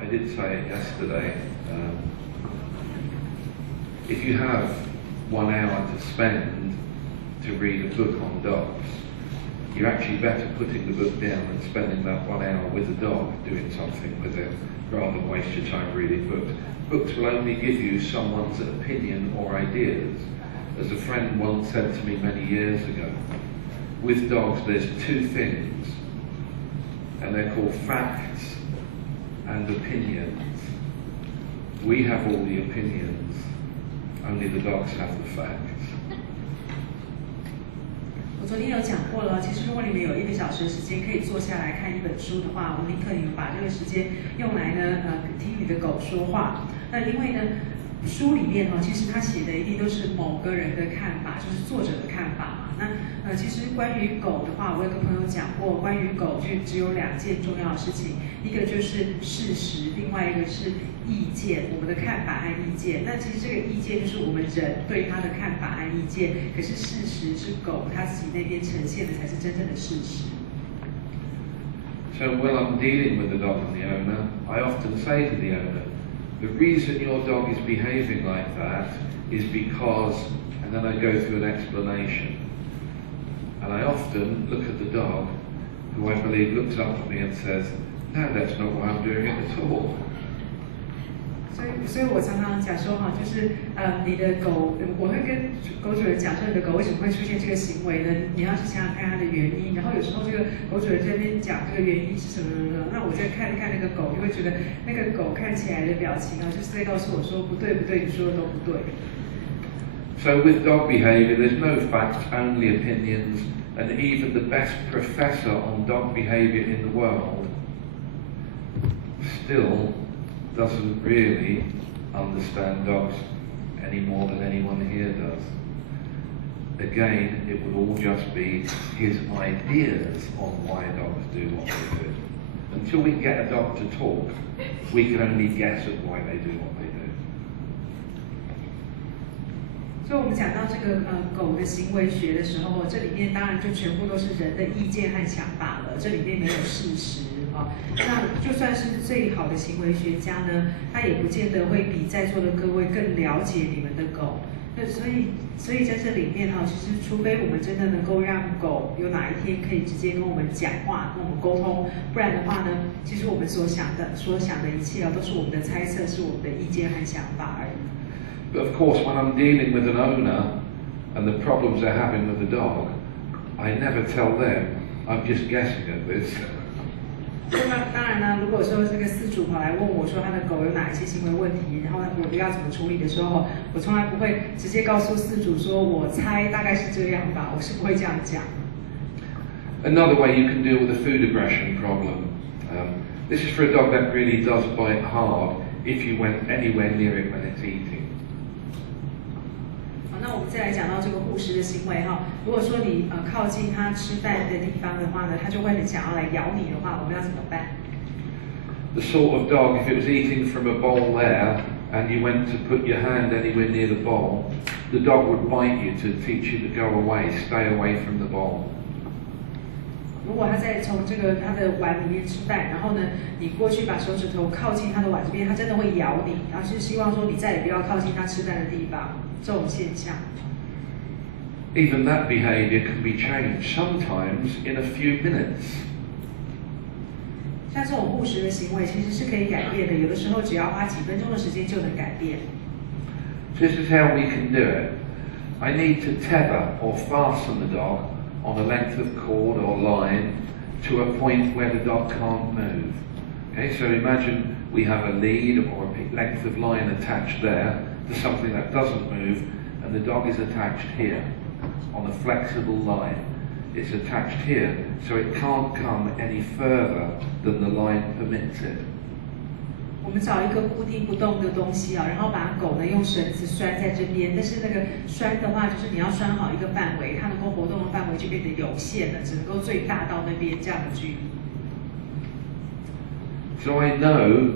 I did say it yesterday, if you have 1 hour to spend to read a book on dogs, you're actually better putting the book down and spending that 1 hour with a dog doing something with it, rather than waste your time reading books. Books will only give you someone's opinion or ideas. As a friend once said to me many years ago, with dogs there's 2 things, and they're called facts and opinions. We have all the opinions, only the dogs have the facts. 我昨天有讲过了，其实如果你们有1个小时的时间可以坐下来看一本书的话，我宁可你们把这个时间用来呢，听你的狗说话。那因为呢，书里面其实他写的一定都是某个人的看法，就是作者的看法嘛。那其实关于狗的话，我有跟朋友讲过，关于狗就只有2件重要的事情，一个就是事实，另外一个是意见，我们的看法和意见。那其实这个意见就是我们人对他的看法和意见，可是事实是狗它自己那边呈现的才是真正的事实。So when I'm dealing with the dog and the owner, I often say to the owner, the reason your dog is behaving like that is because, and then I go through an explanation. And I often look at the dog, who I believe looks up at me and says, no, that's not why I'm doing it at all. 所以我常常讲说就是你的狗，我会跟狗主人讲说你的狗为什么会出现这个行为呢？你要去想想看它的原因。然后有时候这个狗主人在那边讲这个原因是什么呢？那我再看一看那个狗，就会觉得那个狗看起来的表情就是在告诉我说不对不对，你说的都不对。So with dog behaviour, there's no facts, only opinions, and even the best professor on dog behaviour in the world still doesn't really understand dogs any more than anyone here does. Again, it would all just be his ideas on why dogs do what they do. Until we get a dog to talk, we can only guess at why they do what they do. 所以我们讲到这个狗的行为学的时候，这里面当然就全部都是人的意见和想法了，这里面没有事实那就算是最好的行为学家呢，他也不见得会比在座的各位更了解你们的狗。所以在这里面其实除非我们真的能够让狗有哪一天可以直接跟我们讲话，跟我们沟通，不然的话呢，其实我们所想的一切都是我们的猜测，是我们的意见和想法而已。But of course, when I'm dealing with an owner and the problems they're having with the dog, I never tell them I'm just guessing at this. 那当然呢，如果说这个饲主跑来问我说他的狗有哪一些行为问题，然后我要怎么处理的时候，我从来不会直接告诉饲主说我猜大概是这样吧，我是不会这样讲。Another way you can deal with a food aggression problem. This is for a dog that really does bite hard if you went anywhere near it when it's eating. 那我们再来讲到这个护食的行为如果说你靠近它吃饭的地方的话呢，它就会很想要来咬你的话，我们要怎么办？ The sort of dog, if it was eating from a bowl there and you went to put your hand anywhere near the bowl, the dog would bite you to teach you to go away, stay away from the bowl. 如果它在从这个它的碗里面吃饭，然后呢，你过去把手指头靠近它的碗这边，它真的会咬你，然后是希望说你再也不要靠近它吃饭的地方，这种现象。Even that behaviour can be changed, sometimes in a few minutes. 像这种护食的行为其实是可以改变的，有的时候只要花几分钟的时间就能改变。This is how we can do it. I need to tether or fasten the dog on a length of cord or line to a point where the dog can't move. Okay, so imagine we have a lead or a length of line attached there to something that doesn't move, and the dog is attached here on a flexible line. It's attached here, so it can't come any further than the line permits it. 我们找一个固定不动的东西然后把狗呢用绳子拴在这边，但是那个拴的话，就是你要拴好一个范围，它能够活动的范围就变得有限了，只能够最大到那边这样的距离。So I know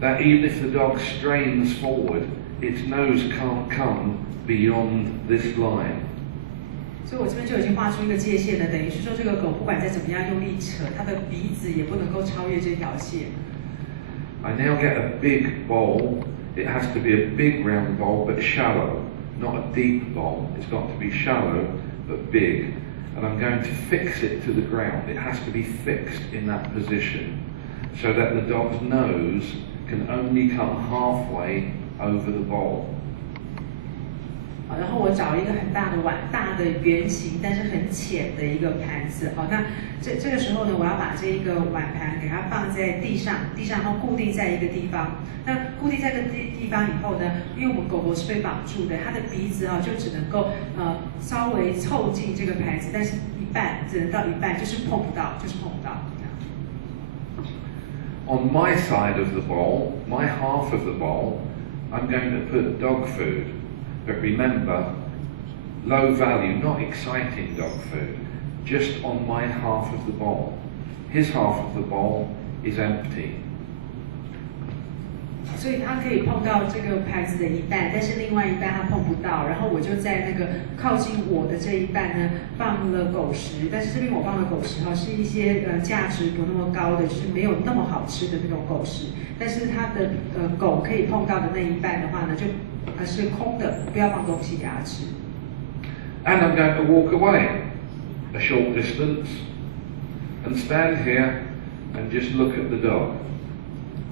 that even if the dog strains forward, its nose can't come beyond this line. 所以我这边就已经画出一个界限了，等于是说这个狗不管再怎么样用力扯，它的鼻子也不能够超越这条线。I now get a big bowl. It has to be a big round bowl but shallow, not a deep bowl. It's got to be shallow but big. And I'm going to fix it to the ground. It has to be fixed in that position so that the dog's nose can only come halfway over the bowl. 好，然后我找一个很大的碗，大的圆形但是很浅的一个盘子。好，那这个时候呢，我要把这一个碗盘给它放在地上，然后固定在一个地方。那固定在这个地方以后呢，因为我们狗狗是被绑住的，它的鼻子啊就只能够稍微凑近这个盘子，但是只能到一半，就是碰不到。On my side of the bowl, my half of the bowl, I'm going to put dog food. But remember, low value, not exciting dog food, just on my half of the bowl. His half of the bowl is empty. 所以它可以碰到这个盘子的一半，但是另外一半它碰不到。然后我就在那个靠近我的这一半呢放了狗食，但是这边我放的狗食是一些价值不那么高的，就是没有那么好吃的那种狗食。但是它的狗可以碰到的那一半的话呢，就是空的，不要放东西给它吃。And I'm going to walk away a short distance and stand here and just look at the dog.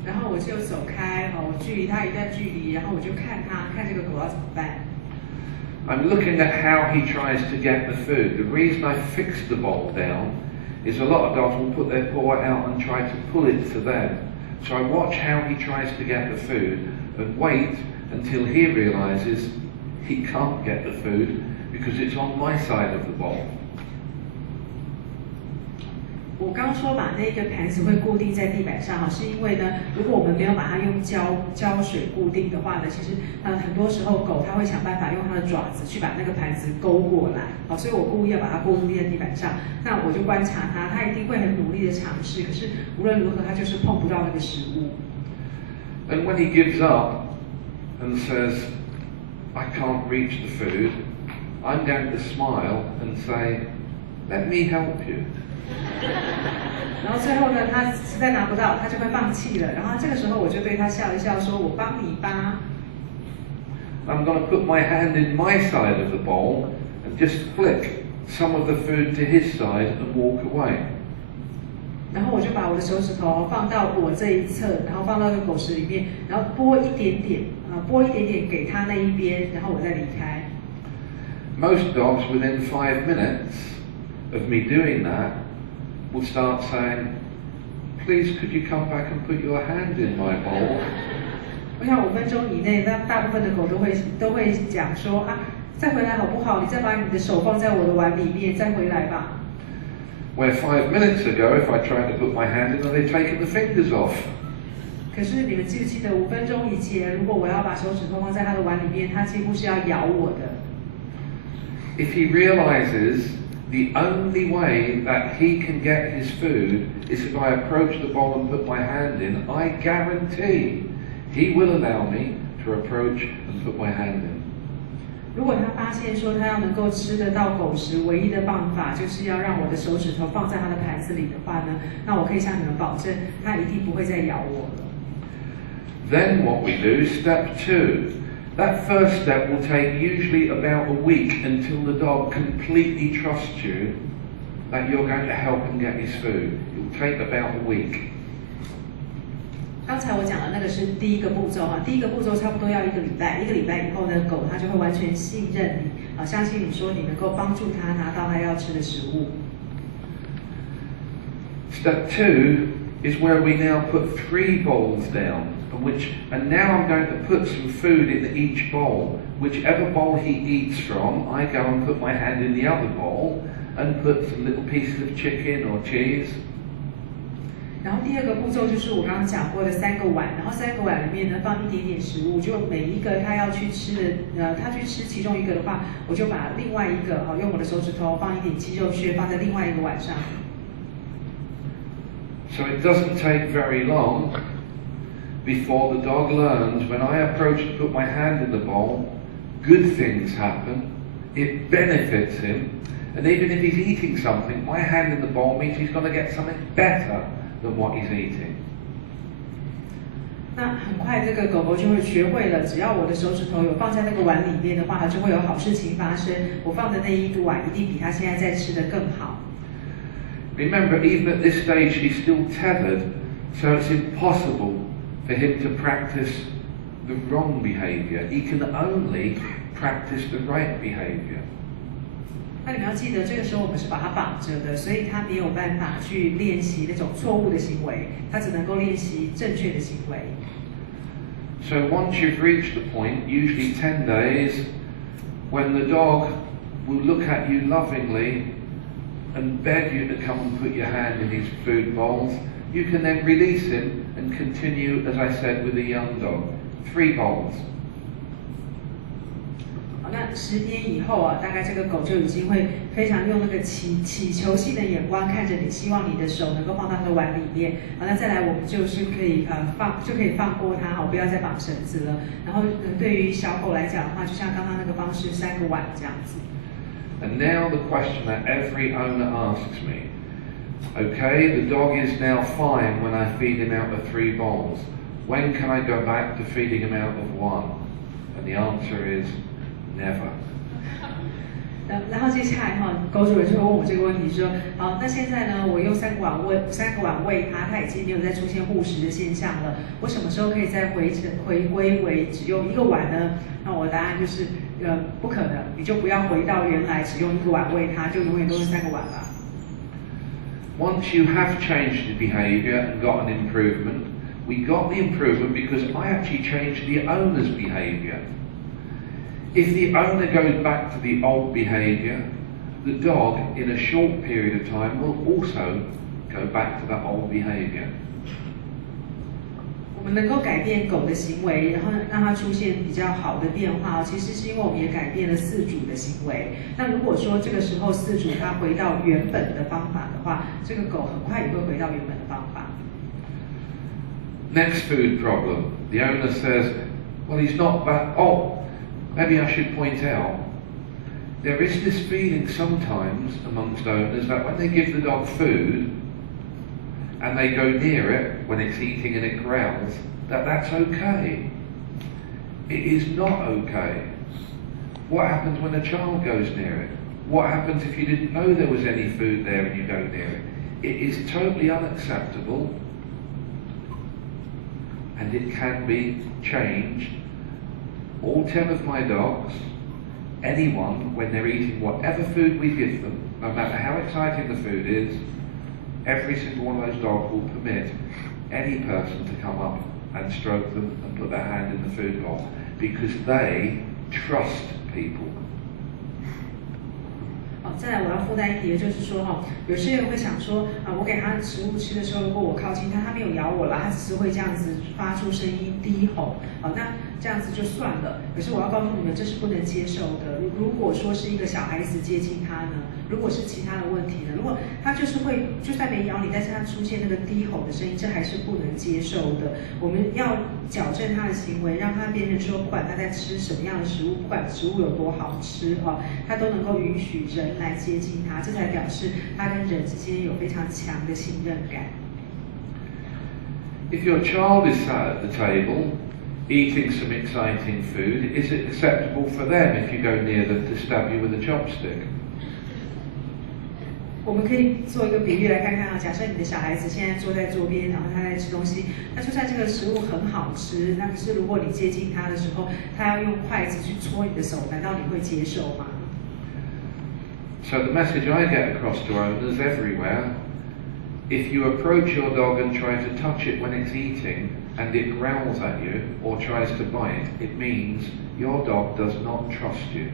然后我就走开，我距离它一段距离，然后我就看这个狗要怎么办。I'm looking at how he tries to get the food. The reason I fixed the bowl down is a lot of dogs will put their paw out and try to pull it to them. So I watch how he tries to get the food and wait until he realizes he can't get the food because it's on my side of the bowl. 我刚说把那个盘子会固定在地板上，是因为呢，如果我们没有把它用胶水固定的话呢，其实很多时候狗它会想办法用它的爪子去把那个盘子勾过来，好，所以我故意要把它固定在地板上。那我就观察它一定会很努力的尝试，可是无论如何它就是碰不到那个食物。And when he gives up and says, "I can't reach the food," I'm going to smile and say, "Let me help you." 然后最后呢，他实在拿不到，他就会放弃了。然后这个时候我就对他笑一笑，说：“我帮你吧。” I'm going to put my hand in my side of the bowl and just flick some of the food to his side and walk away. 然后我就把我的手指头放到我这一侧，然后放到这个狗食里面，然后拨一点点给他那一边，然后我再离开。Most dogs within 5 minutes of me doing that will start saying, "Please, could you come back and put your hand in my bowl?" 我想5分钟以内，那大部分的狗都会讲说再回来好不好？你再把你的手放在我的碗里面，再回来吧。Where 5 minutes ago, if I tried to put my hand in, they'd taken the fingers off. 可是你们记不记得5分钟以前，如果我要把手指头放在他的碗里面，他几乎是要咬我的。If he realizes the only way that he can get his food is if I approach the bowl and put my hand in, I guarantee he will allow me to approach and put my hand in. 如果他发现说他要能够吃得到狗食，唯一的办法就是要让我的手指头放在他的盘子里的话呢，那我可以向你们保证，他一定不会再咬我了。Then what we do, step 2. That first step will take usually about a week until the dog completely trusts you that you're going to help him get his food. It will take about a week. 刚才我讲的那个是第一个步骤第一个步骤差不多要1个礼拜，1个礼拜以后呢，狗它就会完全信任你，相信你说你能够帮助它拿到它要吃的食物。Step 2 is where we now put 3 bowls down, and now I'm going to put some food in each bowl. Whichever bowl he eats from, I go and put my hand in the other bowl and put some little pieces of chicken or cheese. 然后第二个步骤就是我刚刚讲过的3个碗，然后3个碗里面呢放一点点食物，就每一个他要去吃的，他去吃其中一个的话，我就把另外一个用我的手指头放一点鸡肉屑放在另外一个碗上。So it doesn't take very long before the dog learns when I approach to put my hand in the bowl, good things happen, it benefits him, and even if he's eating something, my hand in the bowl means he's going to get something better than what he's eating. 快这个狗狗就会学会了，只要我的手指头有放在那个碗里面的话，它就会有好事情发生。我放的那一碗一定比它现在在吃的更好。Remember, even at this stage, he's still tethered, so it's impossible for him to practice the wrong behaviour. He can only practice the right behaviour. 那你们要记得，这个时候我们是把它绑着的，所以他没有办法去练习那种错误的行为，他只能够练习正确的行为。So once you've reached the point, usually 10 days, when the dog will look at you lovingly and beg you to come and put your hand in his food bowls, you can then release him and continue, as I said, with a young dog. 3 bowls. 那10天以后啊，大概这个狗就已经会非常用那个祈求性的眼光看着你，希望你的手能够放到它的碗里面。那再来我们就是可以放过它，不要再绑绳子了。然后对于小狗来讲的话，就像刚刚那个方式，3个碗这样子。And now the question that every owner asks me, okay, the dog is now fine when I feed him out of 3 bowls. When can I go back to feeding him out of 1? And the answer is never. 然后接下来狗主人就问我这个问题说，好，那现在呢，我用3个碗喂它，它已经没有再出现护食的现象了，我什么时候可以再回归为只用1个碗呢？那我的答案就是，不可能，你就不要回到原来只用1个碗喂它，就永远都是3个碗吧。Once you have changed the behaviour and got an improvement, we got the improvement because I actually changed the owner's behaviour. If the owner goes back to the old behaviour, the dog in a short period of time will also go back to that old behaviour. 我们能够改变狗的行为，然后让它出现比较好的变化，其实是因为我们也改变了饲主的行为。那如果说这个时候饲主他回到原本的方法的话，这个狗很快也会回到原本的方法。Next food problem. The owner says, well, he's not back. Oh, maybe I should point out, there is this feeling sometimes amongst owners that when they give the dog food and they go near it when it's eating and it growls, that's okay. It is not okay. What happens when a child goes near it? What happens if you didn't know there was any food there and you go near it? It is totally unacceptable and it can be changed. All 10 of my dogs, anyone, when they're eating whatever food we give them, no matter how exciting the food is, every single one of those dogs will permit any person to come up and stroke them and put their hand in the food bowl because they trust people. 再来我要附带一提的就是说有些人会想说我给他食物吃的时候，如果我靠近他，他没有咬我了，他只是会这样子发出声音低吼，那这样子就算了。可是我要告诉你们，这是不能接受的。如果说是一个小孩子接近他呢，如果是其他的问题呢，如果他就是会就算没咬你，但是他出现那个低吼的声音，这还是不能接受的。我们要矫正他的行为，让他辨认说，不管他在吃什么样的食物，不管食物有多好吃他都能够允许人来接近他，这才表示他跟人之间有非常强的信任感。If your child is sat at the table eating some exciting food, is it acceptable for them if you go near them to stab you with a chopstick? 我们可以做一个比喻来看看假设你的小孩子现在坐在桌边，然后他在吃东西，那就算这个食物很好吃，那可是如果你接近他的时候，他要用筷子去戳你的手，难道你会接受吗？ So the message I get across to owners everywhere, if you approach your dog and try to touch it when it's eating and it growls at you or tries to bite, it means your dog does not trust you.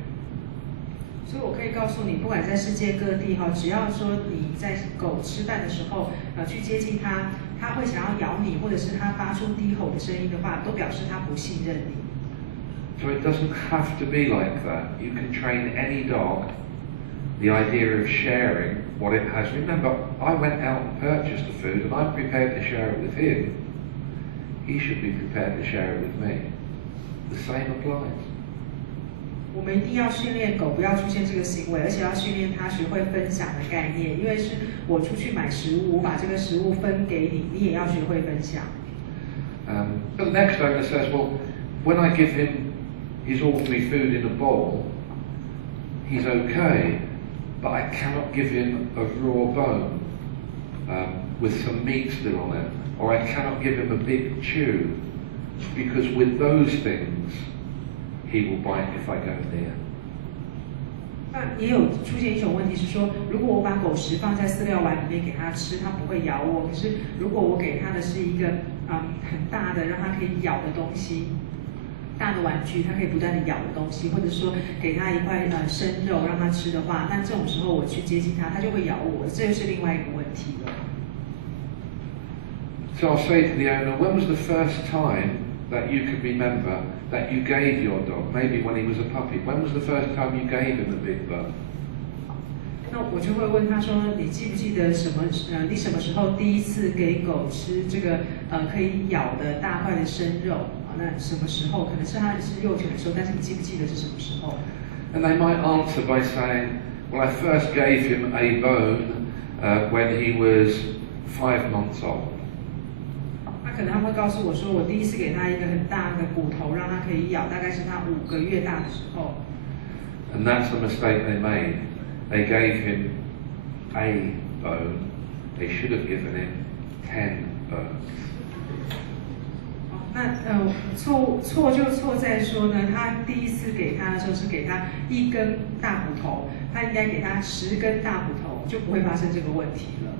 所以我可以告诉你，不管在世界各地只要说你在狗吃饭的时候去接近它，它会想要咬你，或者是它发出低吼的声音的话，都表示它不信任你。 So it doesn't have to be like that. You can train any dog the idea of sharing what it has. Remember, I went out and purchased the food and I'm prepared to share it with him. He should be prepared to share it with me. The same applies. 我们一定要训练狗不要出现这个行为，而且要训练它学会分享的概念。因为是我出去买食物，我把这个食物分给你，你也要学会分享。But the next owner says, well, when I give him his ordinary food in a bowl, he's okay, but I cannot give him a raw bone with some meat still on it, or I cannot give him a big chew, because with those things, he will bite if I go near. 那也有出现一种问题是说，如果我把狗食放在饲料碗里面给它吃，它不会咬我。可是如果我给它的是一个很大的让它可以咬的东西，大的玩具，它可以不断的咬的东西，或者说给它一块生肉让它吃的话，那这种时候我去接近它，它就会咬我，这就是另外一个问题了。So I'll say to the owner, when was the first time that you can remember that you gave your dog, maybe when he was a puppy, when was the first time you gave him a big bone? 那我就会问他说，你记不记得你什么时候第一次给狗吃这个可以咬的大块的生肉？那什么时候？可能是它是幼犬的时候，但是你记不记得是什么时候？ And they might answer by saying, well, I first gave him a bone when he was 5 months old. 可能他会告诉我说，我第一次给他一个很大的骨头，让他可以咬，大概是他5个月大的时候。And that's the mistake they made. They gave him a bone. They should have given him 10 bones. 那错就错在说呢，他第一次给他的时候是给他1根大骨头，他应该给他10根大骨头，就不会发生这个问题了。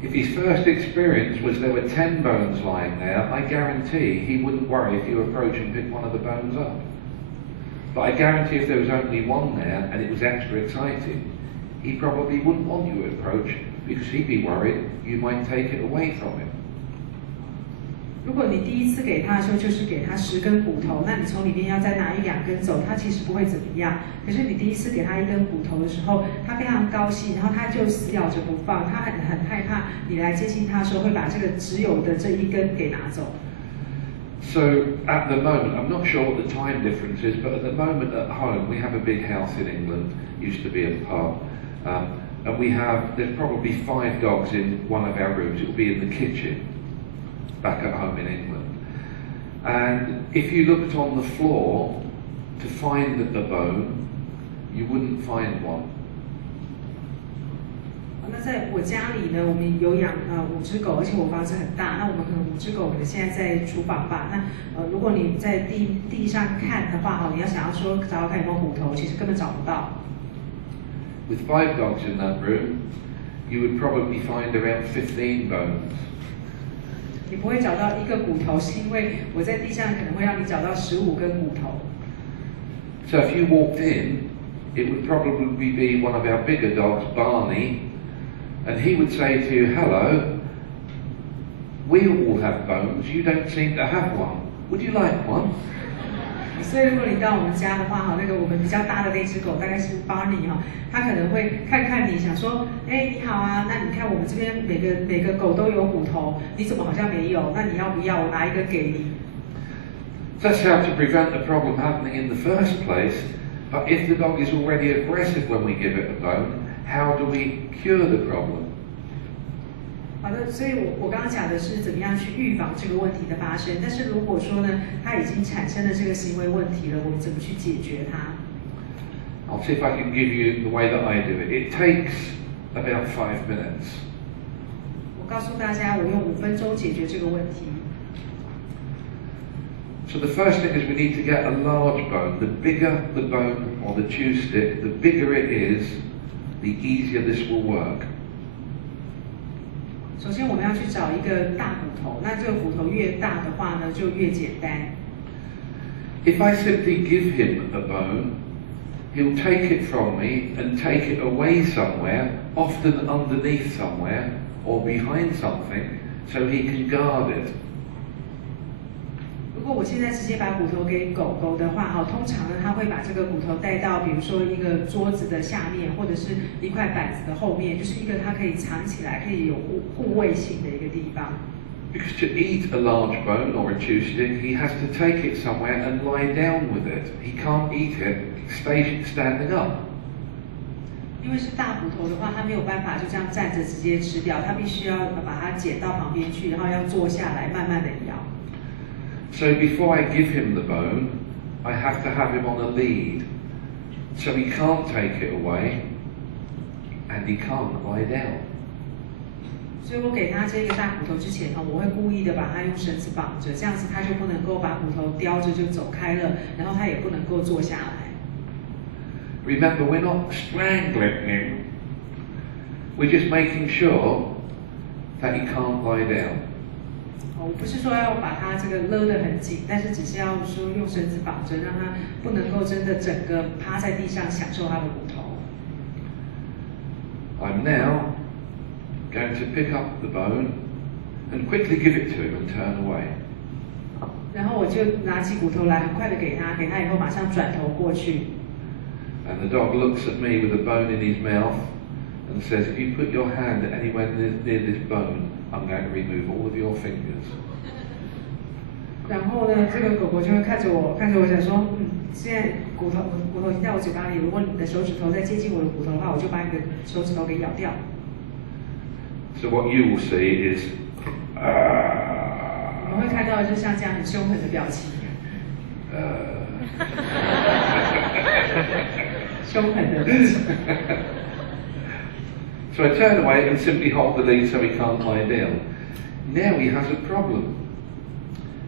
If his first experience was there were 10 bones lying there, I guarantee he wouldn't worry if you approach and pick one of the bones up. But I guarantee if there was only one there and it was extra exciting, he probably wouldn't want you to approach because he'd be worried you might take it away from him. 如果你第一次给他的时候就是给他10根骨头，那你从里面要再拿1、2根走，他其实不会怎么样。可是你第一次给他1根骨头的时候，他非常高兴，然后他就死咬着不放，他很害怕你来接近他的时候会把这个只有的这1根给拿走。So at the moment, I'm not sure what the time difference is, but at the moment at home we have a big house in England, used to be a pub, and there's probably 5 dogs in one of our rooms. It will be in the kitchen. Back at home in England. And if you looked on the floor to find the bone, you wouldn't find one. 那在我家里呢，我们有养5只狗，而且我房子很大，那我们可能5只狗可能现在在厨房吧。那如果你在地上看的话，你要想要说找看有没有骨头，其实根本找不到。With 5 dogs in that room, you would probably find around 15 bones. 你不会找到1个骨头，是因为我在地上可能会让你找到15根骨头。So if you walked in, it would probably be one of our bigger dogs, Barney, and he would say to you, "Hello, we all have bones. You don't seem to have one. Would you like one?" 所以如果你到我们家的话，那个我们比较大的那只狗大概是 Barney 它可能会看看你，想说，哎，你好啊，那你看我们这边每个狗都有骨头，你怎么好像没有？那你要不要我拿1根给你？ That's how to prevent the problem happening in the first place. But if the dog is already aggressive when we give it a bone, how do we cure the problem? 好的，所以我刚刚讲的是怎么样去预防这个问题的发生。但是如果说呢，它已经产生了这个行为问题了，我们怎么去解决它？ I'll see if I can give you the way that I do it. It takes about 5 minutes. 我告诉大家，我用5分钟解决这个问题。 So the first thing is we need to get a large bone. The bigger the bone or the chew stick, the bigger it is, the easier this will work. 首先，我们要去找一个大骨头。那这个骨头越大的话呢，就越简单。 If I simply give him a bone, he'll take it from me and take it away somewhere, often underneath somewhere or behind something, so he can guard it. 如果我现在直接把骨头给狗的话，通常呢，它会把这个骨头带到，比如说一个桌子的下面，或者是一块板子的后面，就是一个它可以藏起来、可以有护卫性的一个地方。 Because to eat a large bone or a chew stick, he has to take it somewhere and lie down with it. He can't eat it standing up. 因为是大骨头的话，它没有办法就这样站着直接吃掉，它必须要把它捡到旁边去，然后要坐下来慢慢的咬。So before I give him the bone, I have to have him on a lead. So he can't take it away, and he can't lie down. 所以我给他这个大骨头之前呢，我会故意的把他用绳子绑着，这样子他就不能够把骨头叼着就走开了，然后他也不能够坐下来。Remember, we're not strangling him. We're just making sure that he can't lie down. 我不是说要把他这个勒得很紧，但是只是要说用绳子绑着，让他不能够真的整个趴在地上享受他的骨头。I'm now going to pick up the bone and quickly give it to him and turn away. 然后我就拿起骨头来，很快的给他以后马上转头过去。And the dog looks at me with a bone in his mouth and says, "If you put your hand anywhere near this bone, I'm going to remove all of your fingers." 然后呢，这个狗狗就会看着我想说，现在骨头已经在我嘴巴里，如果你的手指头再接近我的骨头的话，我就把你的手指头给咬掉。So what you will see is, 我们会看到就像这样很凶狠的表情。凶狠的表情。So I turn away and simply hold the lead so he can't lie down. Now he has a problem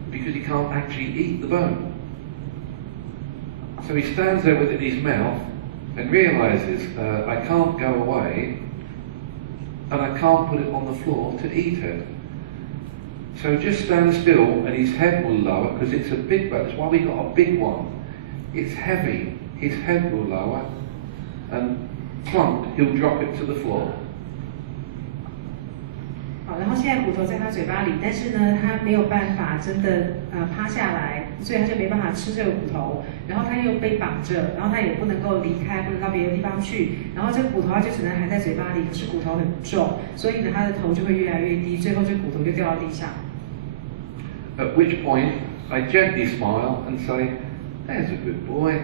because he can't actually eat the bone. So he stands there with it in his mouth and realizes I can't go away and I can't put it on the floor to eat it. So just stand still and his head will lower because it's a big bone. That's why we got a big one. It's heavy. His head will lower and plump, he'll drop it to the floor. 好，然后现在骨头在他嘴巴里，但是呢，他没有办法真的趴下来，所以他就没办法吃这个骨头。然后他又被绑着，然后他也不能够离开，不能到别的地方去。然后这个骨头他就只能含在嘴巴里，可是骨头很重，所以呢，他的头就会越来越低，最后这骨头就掉到地上。At which point, I gently smile and say, "There's a good boy."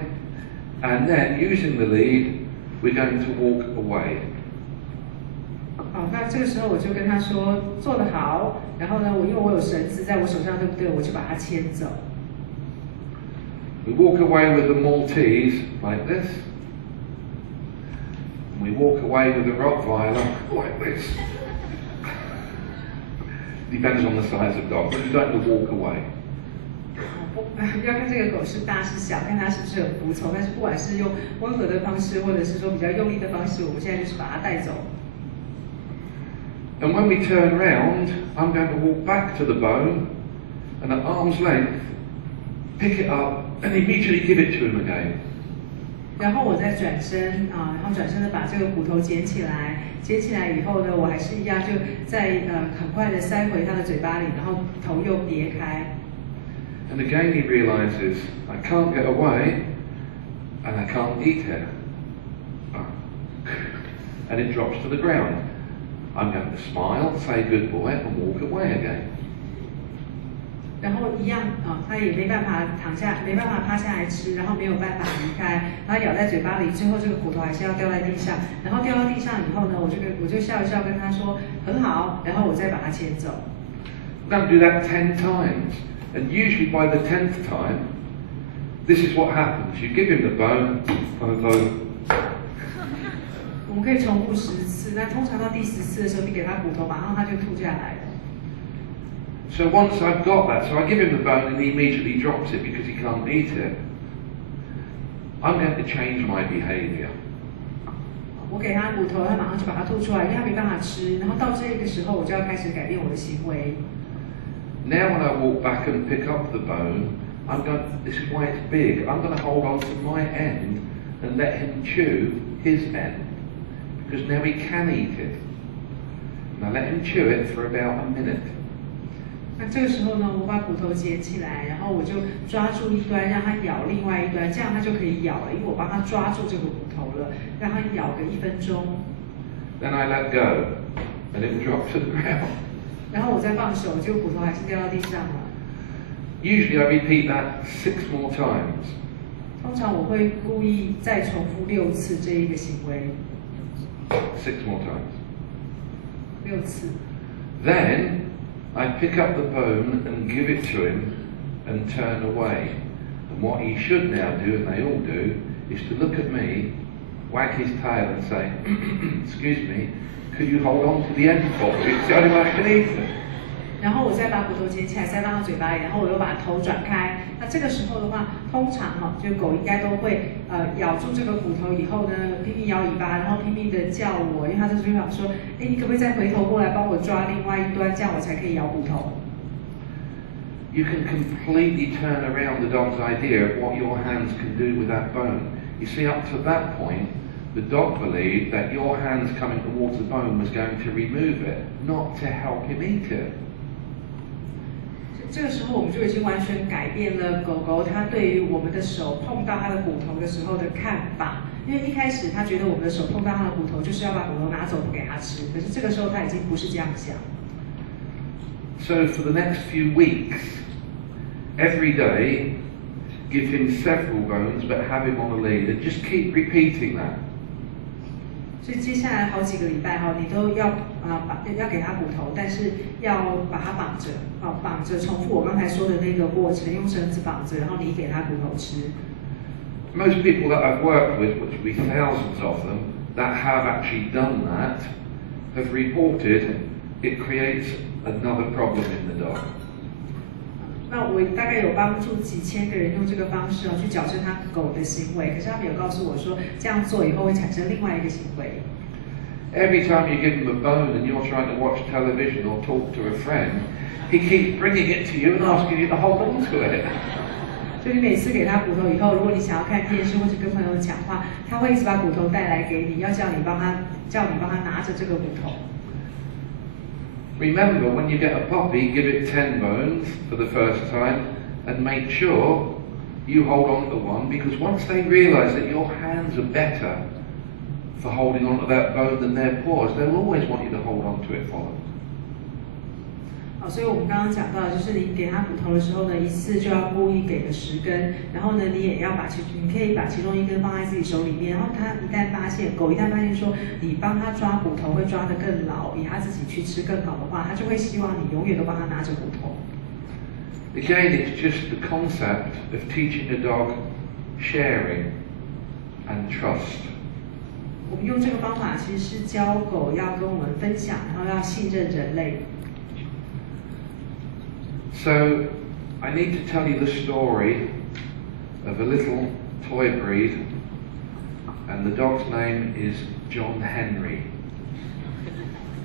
And then, using the lead, we're going to walk away. 好，那这个时候我就跟他说做得好，然后呢，因为我有绳子在我手上，对不对？我就把它牵走。We walk away with the Maltese like this. And we walk away with the Rottweiler like this. Depends on the size of dog, but we don't walk away. 要看这个狗是大是小，看它是不是很服从。但是不管是用温和的方式，或者是说比较用力的方式，我们现在就是把它带走。And when we turn round, I'm going to walk back to the bone and at arm's length, pick it up and immediately give it to him again. 然后我再转身然后转身的把这个骨头捡起来，捡起来以后呢，我还是一样就再很快的塞回他的嘴巴里，然后头又别开。And again he realizes, I can't get away and I can't eat it. And it drops to the ground. I'm going to smile, say good boy and walk away again. 然后一样他也没办法没办法趴下来吃，然后没有办法离开，然后咬在嘴巴里，最后这个骨头还是要掉在地上，然后掉到地上以后呢，我就笑一笑跟他说很好，然后我再把它牵走。Don't do that 10 times. And usually by the 10th time, this is what happens. You give him the bone, and go. 我们可以重复10次，那通常到第10次的时候，你给他骨头，马上他就吐下来了。So once I've got that, so I give him the bone and he immediately drops it because he can't eat it. I'm going to change my behaviour. 我给他骨头，他马上就把它吐出来，因为他没办法吃。然后到这个时候，我就要开始改变我的行为。Now when I walk back and pick up the bone, this is why it's big, I'm going to hold on to my end and let him chew his end. Because now he can eat it. And I let him chew it for about a minute. 那这个时候呢，我把骨头捡起来，然后我就抓住一端，让它咬另外一端，这样它就可以咬了，因为我帮它抓住这个骨头了，让它咬个1分钟。Then I let go, and it will drop to the ground. 然后我再放手，结果骨头还是掉到地上了。Usually I repeat that 6 more times. 通常我会故意再重复6次这一个行为。6 more times. 6次。Then I pick up the bone and give it to him and turn away. And what he should now do, and they all do, is to look at me, wag his tail and say, excuse me, could you hold on to the end for me? It's the only way I can eat it. 然后我再把骨头捡起来塞到嘴巴里，然后我又把头转开。那这个时候的话，通常就狗应该都会咬住这个骨头以后呢，拼命摇尾巴，然后拼命的叫我，因为它就是想说，哎，你可不可以再回头过来帮我抓另外一端，这样我才可以咬骨头。You can completely turn around the dog's idea of what your hands can do with that bone. You see, up to that point, the dog believed that your hands coming towards the bone was going to remove it, not to help him eat it. 这个时候我们就已经完全改变了狗狗它对于我们的手碰到它的骨头的时候的看法，因为一开始它觉得我们的手碰到它的骨头就是要把骨头拿走不给它吃，可是这个时候它已经不是这样想。So for the next few weeks, every day, give him several bones, but have him on a lead, and just keep repeating that. 所以接下来好几个礼拜你都要要给他骨头，但是要把它绑着，绑着重复我刚才说的那个过程，用绳子绑着，然后你给他骨头吃。Most people that I've worked with, which will be thousands of them, that have actually done that, have reported it creates another problem in the dog. 那我大概有帮助几千个人用这个方式去矫正他狗的行为，可是他们有告诉我说，这样做以后会产生另外一个行为。Every time you give him a bone and you're trying to watch television or talk to a friend, he keeps bringing it to you and asking you to hold on to it. 就你每次给他骨头以后，如果你想要看电视或者跟朋友讲话，他会一直把骨头带来给你，要叫你帮他拿着这个骨头。Remember, when you get a puppy, give it 10 bones for the first time and make sure you hold on to one, because once they realise that your hands are better for holding on to that bone than their paws, they'll always want you to hold on to it for them. 所以我们刚刚讲到，就是你给他骨头的时候呢，一次就要故意给个10根，然后呢，你也要你可以把其中1根放在自己手里面，然后狗一旦发现说你帮他抓骨头会抓得更牢，比他自己去吃更好的话，他就会希望你永远都帮他拿着骨头。Again, it's just the concept of teaching a dog sharing and trust. 我们用这个方法其实是教狗要跟我们分享，然后要信任人类。So, I need to tell you the story of a little toy breed, and the dog's name is John Henry.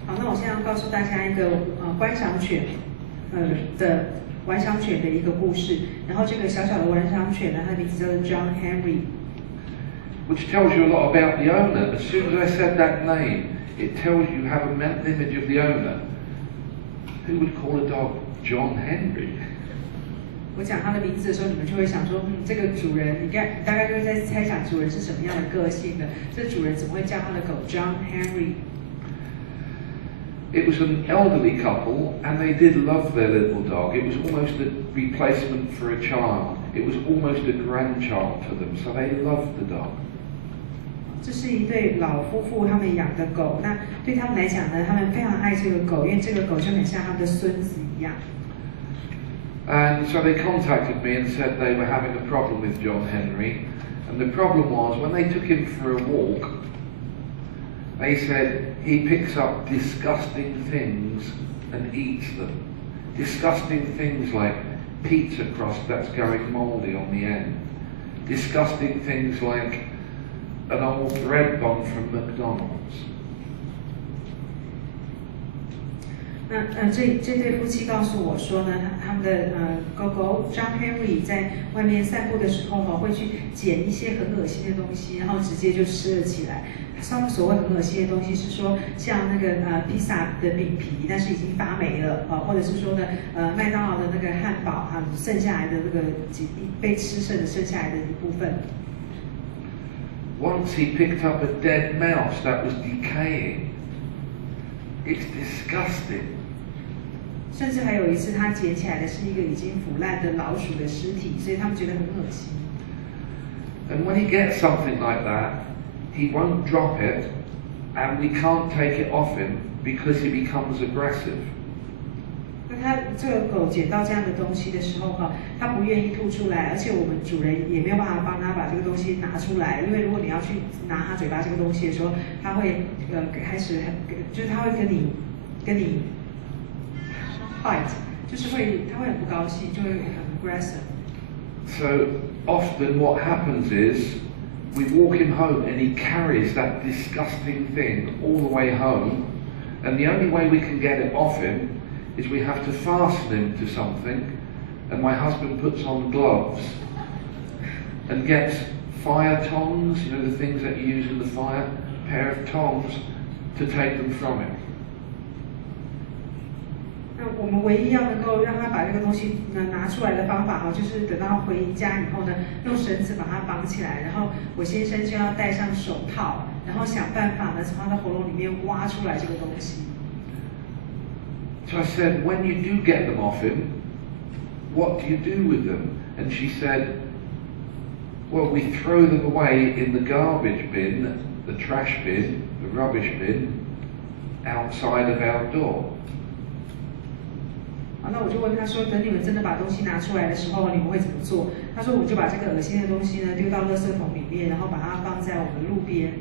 好，那我现在要告诉大家一个观赏犬的玩赏犬的一个故事，然后这个小小的玩赏犬呢，它的名字叫做 John Henry. Which tells you a lot about the owner. As soon as I said that name, it tells you have a mental image of the owner. Who would call a dog John Henry? 我讲他的名字的时候，你们就会想说，这个主人，你大概就会在猜想主人是什么样的个性的。这主人怎么会叫他的狗 John Henry？ It was an elderly couple, and they did love their little dog. It was almost a replacement for a child. It was almost a grandchild to them, so they loved the dog. 这是一对老夫妇他们养的狗，那对他们来讲呢，他们非常爱这个狗，因为这个狗就很像他们的孙子一样。And so they contacted me and said they were having a problem with John Henry, and the problem was when they took him for a walk, they said he picks up disgusting things and eats them. Disgusting things like pizza crust that's going mouldy on the end. Disgusting things like an old bread bun from McDonald's. 那这对夫妻告诉我说呢，他们的狗狗 John Henry 在外面散步的时候会去捡一些很恶心的东西，然后直接就吃了起来。他们所谓很恶心的东西是说，像那个披萨的饼皮，但是已经发霉了或者是说呢麦当劳的那个汉堡剩下来的那个被吃剩的剩下来的一部分。Once he picked up a dead mouse that was decaying. It's disgusting. 甚至还有一次，他捡起来的是一个已经腐烂的老鼠的尸体，所以他们觉得很恶心。And when he gets something like that, he won't drop it, and we can't take it off him because he becomes aggressive. 那它这个狗捡到这样的东西的时候哈，它不愿意吐出来，而且我们主人也没有办法帮它把这个东西拿出来，因为如果你要去拿它嘴巴这个东西的时候，它会开始就是它会跟你 fight， 就是它会很不高兴，就会很 aggressive。So often what happens is we walk him home and he carries that disgusting thing all the way home, and the only way we can get it off him is we have to fasten him to something, and my husband puts on gloves and gets fire tongs, you know, the things that you use in the fire, a pair of tongs to take them from him. 那我们唯一要能够让他把这个东西拿出来的方法哈，就是等到回家以后呢，用绳子把它绑起来，然后我先生就要戴上手套，然后想办法呢从他的喉咙里面挖出来这个东西。So I said, when you do get them off him, what do you do with them? And she said, well, we throw them away in the garbage bin, the trash bin, the rubbish bin, outside of our door. 好，那我就问他说，等你们真的把东西拿出来的时候，你们会怎么做？他说，我就把这个恶心的东西呢丢到垃圾桶里面，然后把它放在我们路边。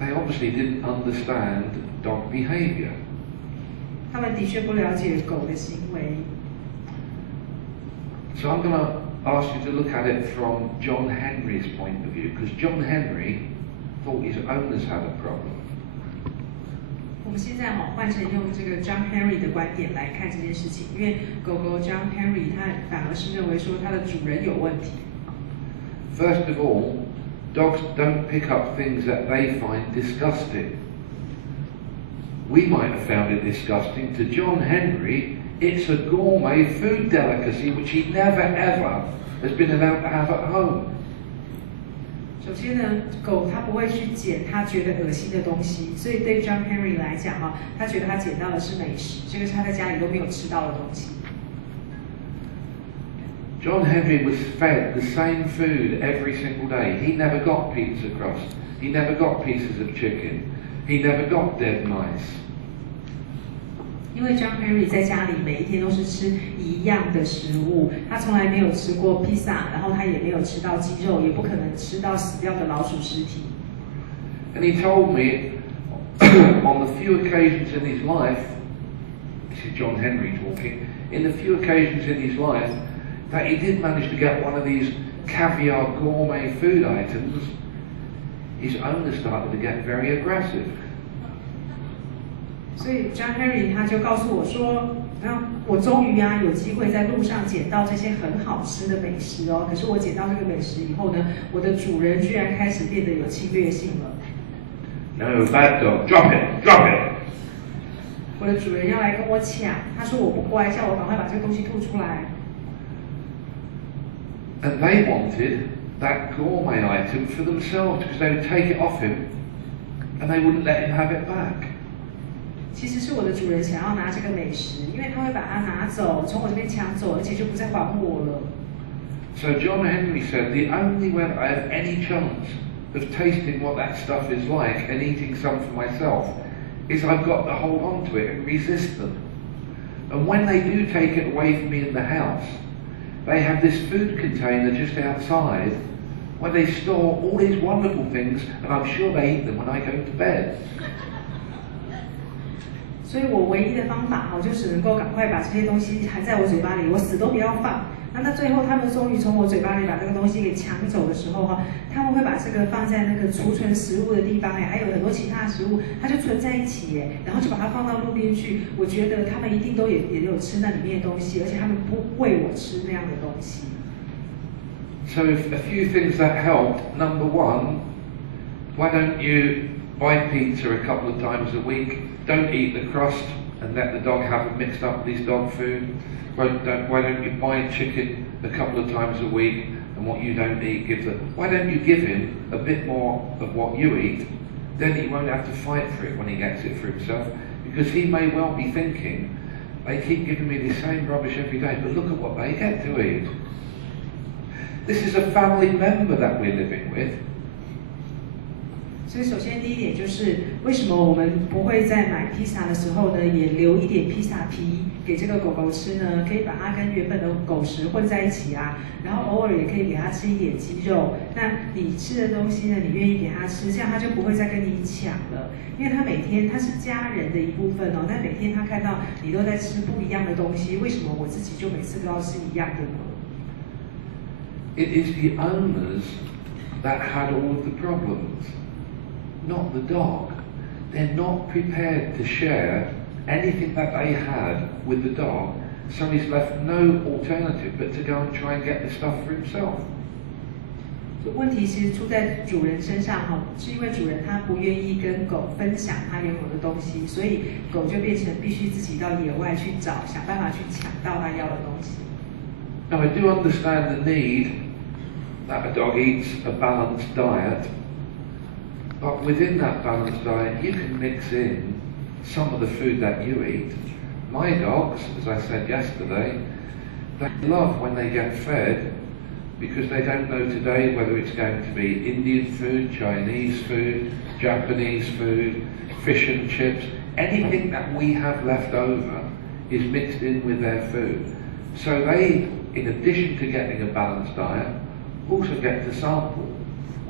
They obviously didn't understand dog behaviour. 他们的确不了解狗的行为。So I'm going to ask you to look at it from John Henry's point of view, because John Henry thought his owners had a problem. 我们现在换成用这个 John Henry 的观点来看这件事情，因为狗狗 John Henry 他反而是认为说它的主人有问题。First of all, dogs don't pick up things that they find disgusting. We might have found it disgusting. To John Henry, it's a gourmet food delicacy which he never ever has been allowed to have at home. 首先呢，狗它不会去捡它觉得恶心的东西，所以对 John Henry 来讲他觉得他捡到的是美食，这个是他在家里都没有吃到的东西。John Henry was fed the same food every single day. He never got pizza crust. He never got pieces of chicken. He never got dead mice. 因为 John Henry 在家里每一天都是吃一样的食物，他从来没有吃过披萨，然后他也没有吃到鸡肉，也不可能吃到死掉的老鼠尸体。And he told me on the few occasions in his life, this is John Henry talking, in the few occasions in his life that he did manage to get one of these caviar gourmet food items, his owner started to get very aggressive. 所以 John Henry 他就告诉我说，我终于有机会在路上捡到这些很好吃的美食哦。可是我捡到这个美食以后呢，我的主人居然开始变得有侵略性了。No, bad dog, drop it, drop it. 我的主人要来跟我抢，他说我不乖，叫我赶快把这个东西吐出来。And they wanted that gourmet item for themselves because they would take it off him and they wouldn't let him have it back. 其实是我的主人想要拿这个美食，因为他会把它拿走，从我这边抢走，而且就不再还我了。So John Henry said, the only way that I have any chance of tasting what that stuff is like and eating some for myself is I've got to hold on to it and resist them. And when they do take it away from me in the house, they have this food container just outside where they store all these wonderful things, and I'm sure they eat them when I go to bed. 所以我唯一的方法就只能够赶快把这些东西含在我嘴巴里，我死都不要放。那最后他们终于从我嘴巴里把这个东西给抢走的时候他们会把这个放在那个储存食物的地方还有很多其他的食物，它就存在一起然后就把它放到路边去。我觉得他们一定都也有吃那里面的东西，而且他们不喂我吃那样的东西。So a few things that help. Number one, why don't you buy pizza a couple of times a week? Don't eat the crust and let the dog have it mixed up with his dog food. Why don't you buy chicken a couple of times a week, and what you don't eat, why don't you give him a bit more of what you eat? Then he won't have to fight for it when he gets it for himself, because he may well be thinking, they keep giving me the same rubbish every day, but look at what they get to eat. This is a family member that we're living with. 所以首先第一点就是为什么我们不会在买披萨的时候呢，也留一点披萨皮给这个狗狗吃呢？可以把它跟原本的狗食混在一起啊，然后偶尔也可以给它吃一点鸡肉。那你吃的东西呢，你愿意给它吃，这样它就不会再跟你抢了。因为它每天它是家人的一部分哦，但每天它看到你都在吃不一样的东西，为什么我自己就每次都要吃一样的呢？ It is the owners that had all of the problems, not the dog. They're not prepared to share anything that they had with the dog, so he's left no alternative but to go and try and get the stuff for himself. 问题其实出在主人身上哈，是因为主人他不愿意跟狗分享他拥有的东西，所以狗就变成必须自己到野外去找，想办法去抢到他要的东西。Now I do understand the need that a dog eats a balanced diet, but within that balanced diet you can mix in some of the food that you eat. My dogs, as I said yesterday, they love when they get fed because they don't know today whether it's going to be Indian food, Chinese food, Japanese food, fish and chips. Anything that we have left over is mixed in with their food. So they, in addition to getting a balanced diet, also get to sample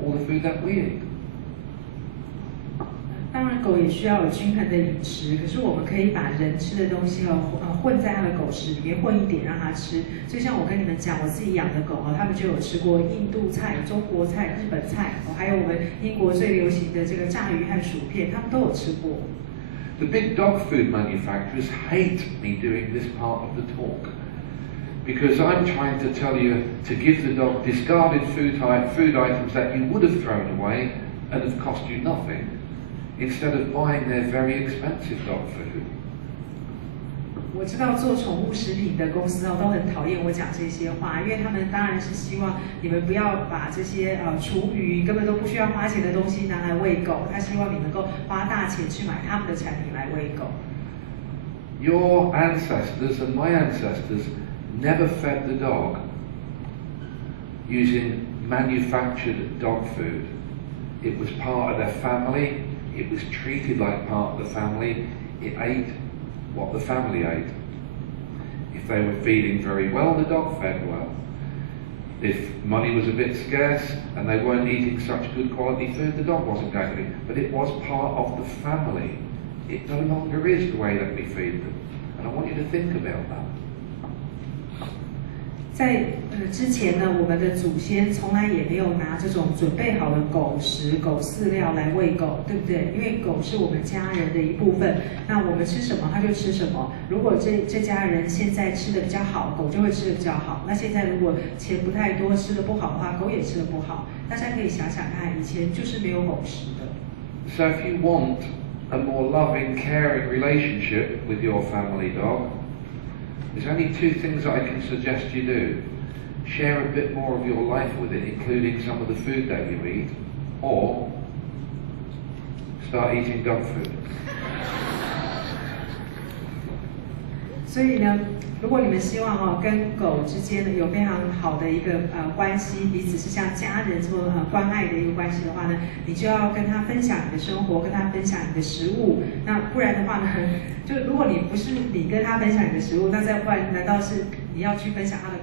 all the food that we eat. 当然，狗也需要有均衡的饮食，可是我们可以把人吃的东西混在它的狗食里面混一点让它吃。就像我跟你们讲，我自己养的狗他们就有吃过印度菜、中国菜、日本菜还有我们英国最流行的这个炸鱼和薯片，他们都有吃过。The big dog food manufacturers hate me doing this part of the talk because I'm trying to tell you to give the dog discarded food items that you would have thrown away and have cost you nothing, instead of buying their very expensive dog food. 我知道做宠物食品的公司都很讨厌我讲这些话，因为他们当然是希望你们不要把这些厨余根本都不需要花钱的东西拿来喂狗，他希望你能够花大钱去买他们的产品来喂狗。Your ancestors and my ancestors never fed the dog using manufactured dog food. It was part of their family. It was treated like part of the family. It ate what the family ate. If they were feeding very well, the dog fed well. If money was a bit scarce and they weren't eating such good quality food, the dog wasn't going to eat. But it was part of the family. It no longer is the way that we feed them. And I want you to think about that. 在之前呢，我们的祖先从来也没有拿这种准备好的狗食、狗饲料来喂狗，对不对？因为狗是我们家人的一部分，那我们吃什么它就吃什么。如果这家人现在吃的比较好，狗就会吃的比较好。那现在如果钱不太多，吃的不好的话，狗也吃的不好。大家可以想想看，以前就是没有狗食的。So if you want a more loving, caring relationship with your family dog, there's only two things that I can suggest you do. Share a bit more of your life with it, including some of the food that you eat, or start eating dog food. 所以呢，如果你们希望跟狗之间呢有非常好的一个关系，彼此是像家人这么关爱的一个关系的话呢，你就要跟他分享你的生活，跟他分享你的食物。那不然的话呢，就如果你不是你跟他分享你的食物，那再不然难道是你要去分享他的